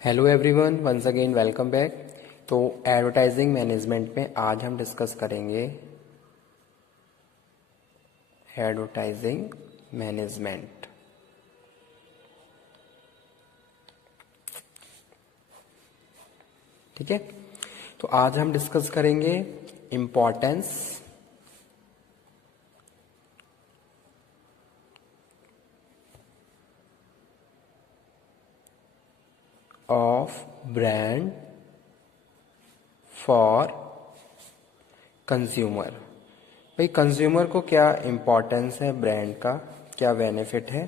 Hello everyone, once again welcome back. तो advertising management में आज हम डिस्कस करेंगे एडवर्टाइजिंग मैनेजमेंट। ठीक है, तो आज हम डिस्कस करेंगे importance of brand for consumer. भाई कंज्यूमर को क्या इम्पोर्टेंस है, ब्रांड का क्या बेनिफिट है,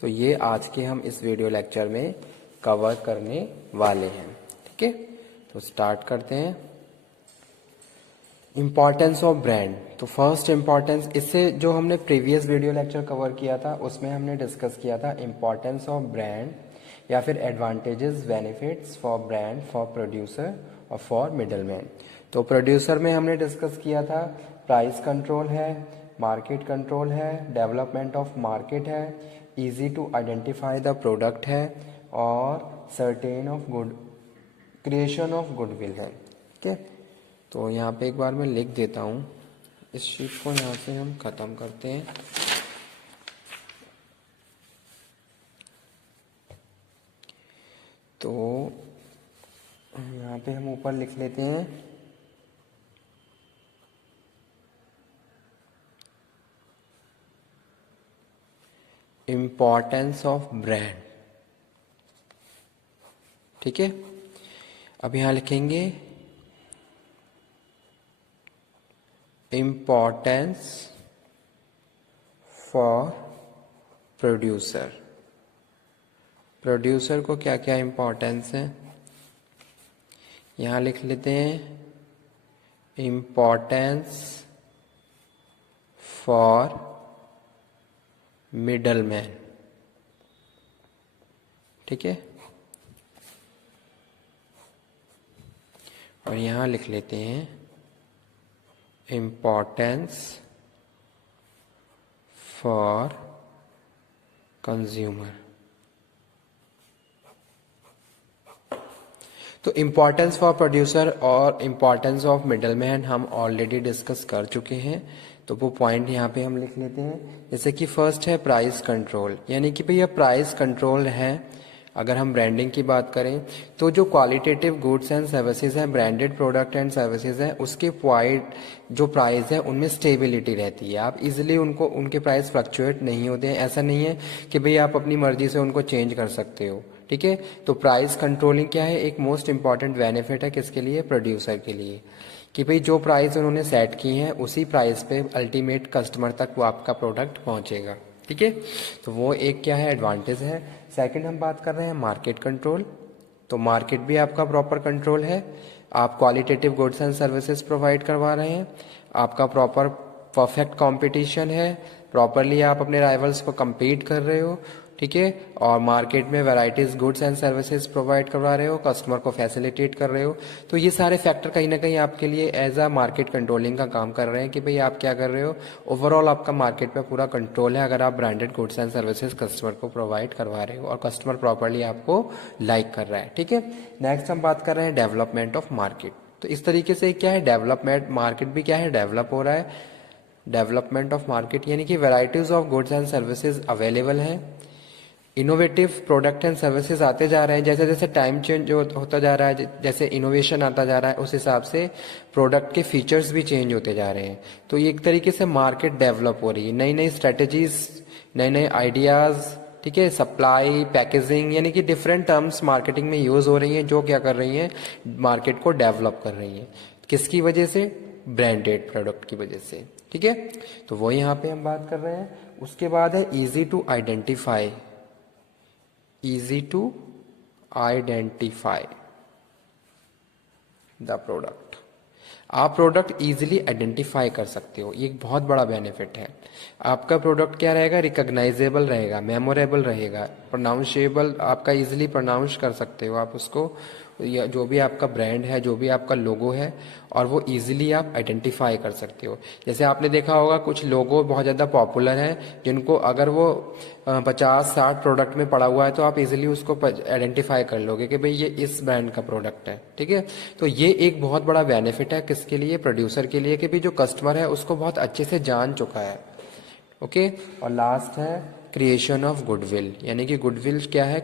तो ये आज के हम इस वीडियो लेक्चर में कवर करने वाले हैं। ठीक है, तो स्टार्ट करते हैं। इम्पोर्टेंस ऑफ ब्रांड, तो फर्स्ट इम्पोर्टेंस, इससे जो हमने प्रीवियस वीडियो लेक्चर कवर किया था उसमें हमने डिस्कस किया था इम्पोर्टेंस ऑफ ब्रांड या फिर advantages benefits for brand for producer और फॉर मिडलमैन। तो प्रोड्यूसर में हमने डिस्कस किया था प्राइस कंट्रोल है, मार्केट कंट्रोल है, डेवलपमेंट ऑफ मार्केट है, easy to identify the product है और certain of good creation of goodwill है। ठीक है, तो यहाँ पे एक बार मैं लिख देता हूँ, इस शीट को यहाँ से हम ख़त्म करते हैं। तो यहाँ पे हम ऊपर लिख लेते हैं इम्पोर्टेंस ऑफ ब्रांड। ठीक है, अब यहाँ लिखेंगे इम्पोर्टेंस फॉर प्रोड्यूसर। प्रोड्यूसर को क्या क्या इम्पोर्टेंस है, यहाँ लिख लेते हैं इम्पोर्टेंस फॉर मिडलमैन। ठीक है, और यहाँ लिख लेते हैं इम्पोर्टेंस फॉर कंज्यूमर। तो इम्पोर्टेंस फॉर प्रोड्यूसर और इम्पोर्टेंस ऑफ मिडलमैन हम ऑलरेडी डिस्कस कर चुके हैं, तो वो पॉइंट यहाँ पे हम लिख लेते हैं। जैसे कि फर्स्ट है प्राइस कंट्रोल, यानी कि भैया प्राइस कंट्रोल है। अगर हम ब्रांडिंग की बात करें तो जो क्वालिटेटिव गुड्स एंड सर्विसेज हैं, ब्रांडेड प्रोडक्ट एंड सर्विसेज हैं, उसके जो प्राइस है उनमें स्टेबिलिटी रहती है। आप इजीली उनके प्राइस फ्लक्चुएट नहीं होते हैं। ऐसा नहीं है कि भाई आप अपनी मर्जी से उनको चेंज कर सकते हो। ठीक है, तो प्राइस कंट्रोलिंग क्या है, एक मोस्ट इंपॉर्टेंट बेनिफिट है किसके लिए, प्रोड्यूसर के लिए, कि भाई जो प्राइस उन्होंने सेट की है उसी प्राइस पे अल्टीमेट कस्टमर तक वो आपका प्रोडक्ट पहुंचेगा। ठीक है, तो वो एक क्या है, एडवांटेज है। सेकंड हम बात कर रहे हैं मार्केट कंट्रोल। तो मार्केट भी आपका प्रॉपर कंट्रोल है, आप qualitative goods and services provide करवा रहे हैं, आपका प्रॉपर परफेक्ट कंपटीशन है, प्रॉपरली आप अपने राइवल्स को compete कर रहे हो। ठीक है, और मार्केट में varieties goods and services provide करवा रहे हो, कस्टमर को फैसिलिटेट कर रहे हो। तो ये सारे फैक्टर कहीं ना कहीं आपके लिए एज अ मार्केट कंट्रोलिंग का काम कर रहे हैं कि भाई आप क्या कर रहे हो, ओवरऑल आपका मार्केट पे पूरा कंट्रोल है अगर आप branded goods and services customer को प्रोवाइड करवा रहे हो और कस्टमर प्रॉपरली आपको लाइक कर रहा है। ठीक है, नेक्स्ट हम बात कर रहे हैं डेवलपमेंट ऑफ मार्केट। तो इस तरीके से क्या है, डेवलपमेंट मार्केट भी क्या है, डेवलप हो रहा है। डेवलपमेंट ऑफ मार्केट यानी कि varieties of goods and services available है, इनोवेटिव प्रोडक्ट एंड सर्विसेज आते जा रहे हैं। जैसे जैसे टाइम चेंज होता जा रहा है, जैसे इनोवेशन आता जा रहा है, उस हिसाब से प्रोडक्ट के फीचर्स भी चेंज होते जा रहे हैं। तो ये एक तरीके से मार्केट डेवलप हो रही है, नई नई स्ट्रेटेजीज, नए नए आइडियाज। ठीक है, सप्लाई, पैकेजिंग, यानी कि डिफरेंट टर्म्स मार्केटिंग में यूज हो रही हैं, जो क्या कर रही हैं, मार्केट को डेवलप कर रही हैं। किसकी वजह से, ब्रांडेड प्रोडक्ट की वजह से। ठीक है, तो वो यहाँ पे हम बात कर रहे हैं। उसके बाद है easy to identify, easy to identify the product। आप प्रोडक्ट इजीली आइडेंटिफाई कर सकते हो, ये एक बहुत बड़ा बेनिफिट है। आपका प्रोडक्ट क्या रहेगा, रिकॉग्नाइजेबल रहेगा, मेमोरेबल रहेगा, प्रोनाउंशिएबल, आपका इजीली प्रोनाउंस कर सकते हो आप उसको, या जो भी आपका ब्रांड है, जो भी आपका लोगो है, और वो इजीली आप आइडेंटिफाई कर सकते हो। जैसे आपने देखा होगा कुछ लोगो बहुत ज़्यादा पॉपुलर हैं, जिनको अगर वो 50-60 प्रोडक्ट में पड़ा हुआ है तो आप इजीली उसको आइडेंटिफाई कर लोगे कि भाई ये इस ब्रांड का प्रोडक्ट है। ठीक है, तो ये एक बहुत बड़ा बेनिफिट है किसके लिए, प्रोड्यूसर के लिए, कि भाई जो कस्टमर है उसको बहुत अच्छे से जान चुका है। ओके, और लास्ट है क्रिएशन ऑफ गुडविल, यानी कि गुडविल क्या है,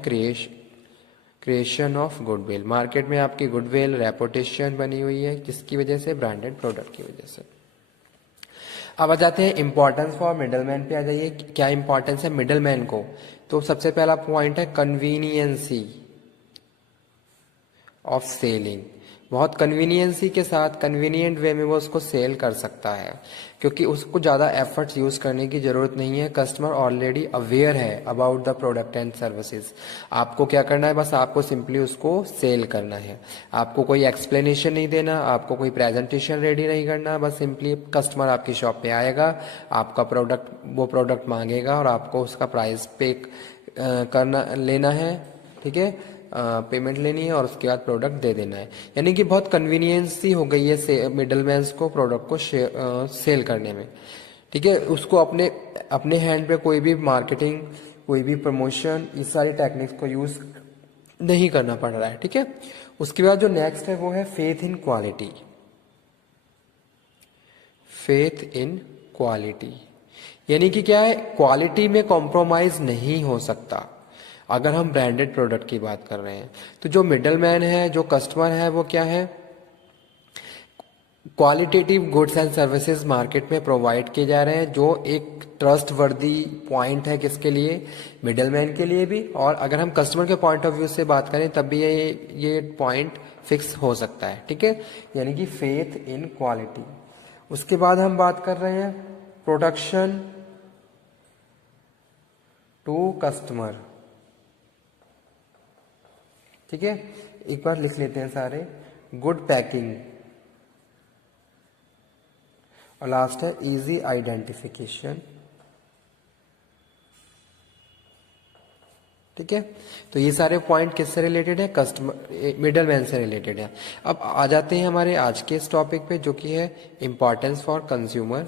क्रिएशन ऑफ गुडविल। मार्केट में आपकी गुडविल, रेपुटेशन बनी हुई है, किसकी वजह से, ब्रांडेड प्रोडक्ट की वजह से। अब आ जाते हैं इंपॉर्टेंस फॉर मिडलमैन पे। आ जाइए, क्या इंपॉर्टेंस है मिडलमैन को। तो सबसे पहला पॉइंट है कन्वीनियंसी ऑफ सेलिंग। बहुत कन्वीनियंसी के साथ, कन्वीनियंट वे में वो उसको सेल कर सकता है, क्योंकि उसको ज़्यादा एफर्ट्स यूज़ करने की ज़रूरत नहीं है। कस्टमर ऑलरेडी अवेयर है about the product and services. आपको क्या करना है, बस आपको सिंपली उसको सेल करना है। आपको कोई एक्सप्लेनेशन नहीं देना, आपको कोई प्रेजेंटेशन रेडी नहीं करना, बस सिंपली कस्टमर आपकी शॉप पे आएगा, आपका प्रोडक्ट, वो प्रोडक्ट मांगेगा और आपको उसका प्राइस पे करना, लेना है। ठीक है, पेमेंट लेनी है और उसके बाद प्रोडक्ट दे देना है। यानी कि बहुत कन्वीनियंसी हो गई है मिडलमैन्स को प्रोडक्ट को सेल करने में। ठीक है, उसको अपने अपने हैंड पे कोई भी मार्केटिंग, कोई भी प्रमोशन, इस सारी टेक्निक्स को यूज नहीं करना पड़ रहा है। ठीक है, उसके बाद जो नेक्स्ट है वो है faith in quality. Faith in quality यानी कि क्या है, क्वालिटी में कॉम्प्रोमाइज नहीं हो सकता अगर हम ब्रांडेड प्रोडक्ट की बात कर रहे हैं। तो जो मिडलमैन है, जो कस्टमर है, वो क्या है, qualitative goods and services market में प्रोवाइड किए जा रहे हैं, जो एक ट्रस्ट वर्दी पॉइंट है किसके लिए, मिडलमैन के लिए भी। और अगर हम कस्टमर के पॉइंट ऑफ व्यू से बात करें तब भी ये पॉइंट फिक्स हो सकता है। ठीक है, यानी कि फेथ इन क्वालिटी। उसके बाद हम बात कर रहे हैं प्रोडक्शन टू कस्टमर। ठीक है, एक बार लिख लेते हैं सारे, गुड पैकिंग, और लास्ट है इजी आइडेंटिफिकेशन। ठीक है, तो ये सारे पॉइंट किससे रिलेटेड है, कस्टमर, मिडलमैन से रिलेटेड है। अब आ जाते हैं हमारे आज के इस टॉपिक पे, जो कि है इंपॉर्टेंस फॉर कंज्यूमर।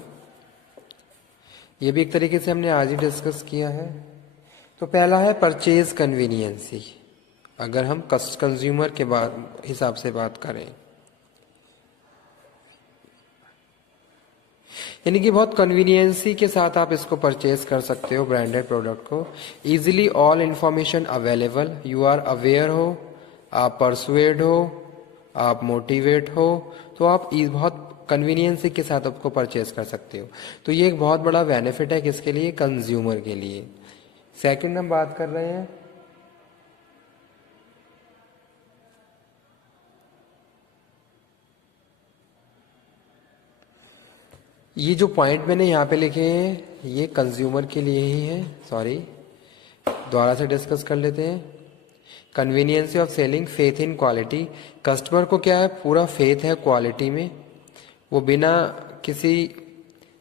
ये भी एक तरीके से हमने आज ही डिस्कस किया है। तो पहला है परचेज कन्वीनियंसी। अगर हम कंज्यूमर के हिसाब से बात करें, यानी कि बहुत कन्वीनियंसी के साथ आप इसको परचेज कर सकते हो ब्रांडेड प्रोडक्ट को। Easily all information available, you are aware हो, आप परसुएड हो, आप मोटिवेट हो, तो आप बहुत कन्वीनियंसी के साथ आपको परचेज कर सकते हो। तो ये एक बहुत बड़ा बेनिफिट है किसके लिए, कंज्यूमर के लिए। सेकंड हम बात कर रहे हैं ये जो पॉइंट मैंने यहाँ पे लिखे हैं ये कंज्यूमर के लिए ही है। सॉरी, दोबारा से डिस्कस कर लेते हैं। Conveniences of selling, faith in quality. Customer को क्या है, पूरा फेथ है क्वालिटी में, वो बिना किसी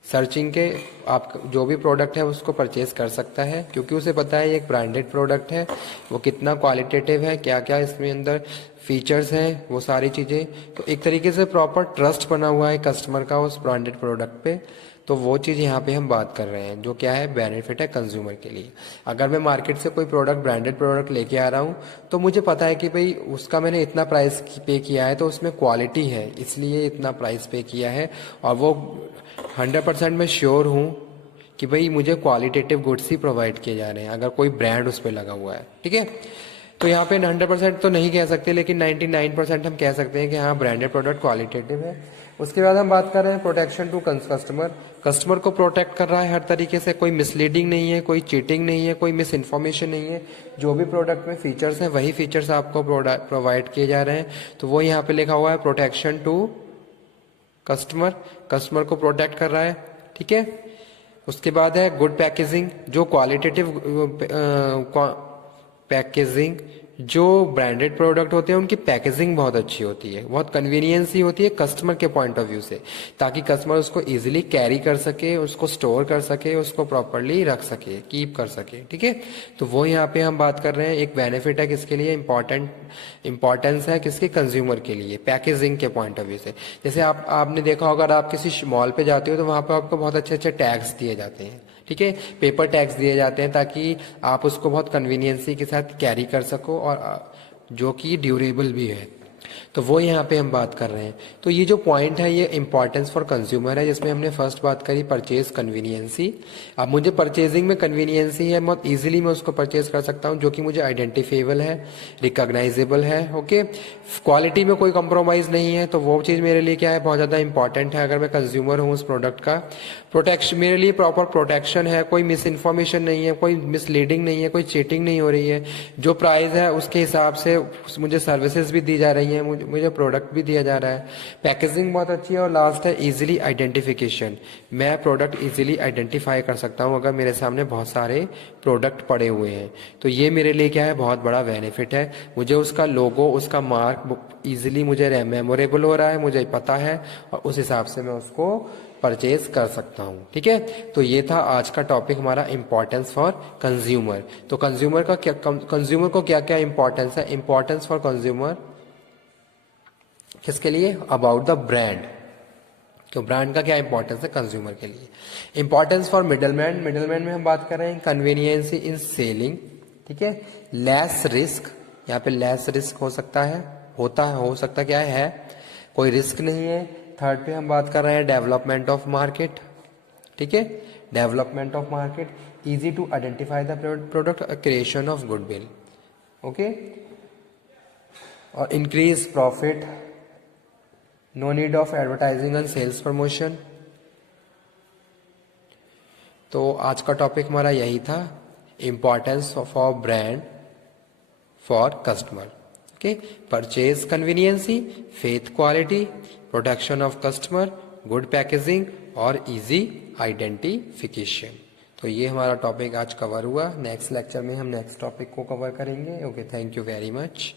सर्चिंग के आप जो भी प्रोडक्ट है उसको परचेज कर सकता है, क्योंकि उसे पता है ये एक ब्रांडेड प्रोडक्ट है, वो कितना क्वालिटेटिव है, क्या क्या इसमें अंदर फीचर्स हैं, वो सारी चीज़ें। तो एक तरीके से प्रॉपर ट्रस्ट बना हुआ है कस्टमर का उस ब्रांडेड प्रोडक्ट पे। तो वो चीज़ यहाँ पे हम बात कर रहे हैं, जो क्या है, बेनिफिट है कंज्यूमर के लिए। अगर मैं मार्केट से कोई प्रोडक्ट, ब्रांडेड प्रोडक्ट लेके आ रहा हूँ, तो मुझे पता है कि भाई उसका मैंने इतना प्राइस पे किया है, तो उसमें क्वालिटी है, इसलिए इतना प्राइस पे किया है। और वो 100% मैं श्योर हूँ कि भाई मुझे क्वालिटेटिव गुड्स ही प्रोवाइड किए जा रहे हैं, अगर कोई ब्रांड उस पर लगा हुआ है। ठीक है, तो यहाँ पे 100% तो नहीं कह सकते, लेकिन 99% हम कह सकते हैं कि हाँ, ब्रांडेड प्रोडक्ट क्वालिटेटिव है। उसके बाद हम बात कर रहे हैं प्रोटेक्शन टू कस्टमर। कस्टमर को प्रोटेक्ट कर रहा है हर तरीके से, कोई मिसलीडिंग नहीं है, कोई चीटिंग नहीं है, कोई मिस इन्फॉर्मेशन नहीं है। जो भी प्रोडक्ट में फीचर्स हैं वही फीचर्स आपको प्रोवाइड किए जा रहे हैं। तो वो यहाँ पे लिखा हुआ है प्रोटेक्शन टू कस्टमर, कस्टमर को प्रोटेक्ट कर रहा है। ठीक है, उसके बाद है गुड पैकेजिंग, जो क्वालिटेटिव पैकेजिंग, जो ब्रांडेड प्रोडक्ट होते हैं उनकी पैकेजिंग बहुत अच्छी होती है, बहुत कन्वीनियंसी होती है कस्टमर के पॉइंट ऑफ व्यू से, ताकि कस्टमर उसको इजीली कैरी कर सके, उसको स्टोर कर सके, उसको प्रॉपरली रख सके, कीप कर सके। ठीक है, तो वो यहाँ पे हम बात कर रहे हैं, एक बेनिफिट है किसके लिए, इंपॉर्टेंस है किसके, कंज्यूमर के लिए, पैकेजिंग के पॉइंट ऑफ व्यू से। जैसे आपने देखा होगा, अगर आप किसी मॉल पे जाते हो तो वहां पर आपको बहुत अच्छे अच्छे टैग्स दिए जाते हैं। ठीक है, पेपर टैग्स दिए जाते हैं ताकि आप उसको बहुत कन्वीनियंसी के साथ कैरी कर सको, और जो कि ड्यूरेबल भी है। तो वो यहाँ पे हम बात कर रहे हैं। तो ये जो पॉइंट है ये इंपॉर्टेंस फॉर कंज्यूमर है, जिसमें हमने फर्स्ट बात करी परचेज कन्वीनियंसी। अब मुझे परचेजिंग में कन्वीनियंसी है, बहुत इजीली मैं उसको परचेज कर सकता हूँ, जो कि मुझे आइडेंटिफेबल है, रिकॉग्नाइजेबल है। ओके, क्वालिटी में कोई कॉम्प्रोमाइज नहीं है, तो वो चीज़ मेरे लिए क्या है, बहुत ज़्यादा इंपॉर्टेंट है। अगर मैं कंज्यूमर हूँ उस प्रोडक्ट का, प्रोटेक्शन मेरे लिए प्रॉपर प्रोटेक्शन है, कोई मिस इन्फॉर्मेशन नहीं है, कोई मिसलीडिंग नहीं है, कोई चीटिंग नहीं हो रही है, जो प्राइस है उसके हिसाब से मुझे सर्विसेज भी दी जा रही हैं, मुझे प्रोडक्ट भी दिया जा रहा है, पैकेजिंग बहुत अच्छी है, और लास्ट है इजीली आइडेंटिफिकेशन। मैं प्रोडक्ट इजीली आइडेंटिफाई कर सकता हूँ अगर मेरे सामने बहुत सारे प्रोडक्ट पड़े हुए हैं। तो ये मेरे लिए क्या है, बहुत बड़ा बेनिफिट है। मुझे उसका लोगो, उसका मार्क इजीली मुझे मेमोरेबल हो रहा है, मुझे पता है, और उस हिसाब से मैं उसको परचेज कर सकता हूं। ठीक है, तो ये था आज का टॉपिक हमारा, इंपॉर्टेंस फॉर कंज्यूमर। तो कंज्यूमर का क्या, कंज्यूमर को क्या क्या इंपॉर्टेंस है, इंपॉर्टेंस फॉर कंज्यूमर किसके लिए, अबाउट द ब्रांड। तो ब्रांड का क्या इंपॉर्टेंस है कंज्यूमर के लिए। इंपॉर्टेंस फॉर मिडलमैन, मिडलमैन में हम बात कर रहे हैं कन्वीनियंस इन सेलिंग। ठीक है, लेस रिस्क, यहाँ पे लेस रिस्क हो सकता है, हो सकता क्या है, कोई रिस्क नहीं है। थर्ड पे हम बात कर रहे हैं डेवलपमेंट ऑफ मार्केट। ठीक है, development of market, easy to identify the product, creation of goodwill. Okay, और increase profit, no need of advertising and sales promotion. तो आज का टॉपिक हमारा यही था, importance of a brand for customer. Okay, purchase convenience, faith quality, protection of customer, good packaging, और easy identification. तो ये हमारा टॉपिक आज कवर हुआ। नेक्स्ट लेक्चर में हम नेक्स्ट टॉपिक को कवर करेंगे। Okay, thank you very much.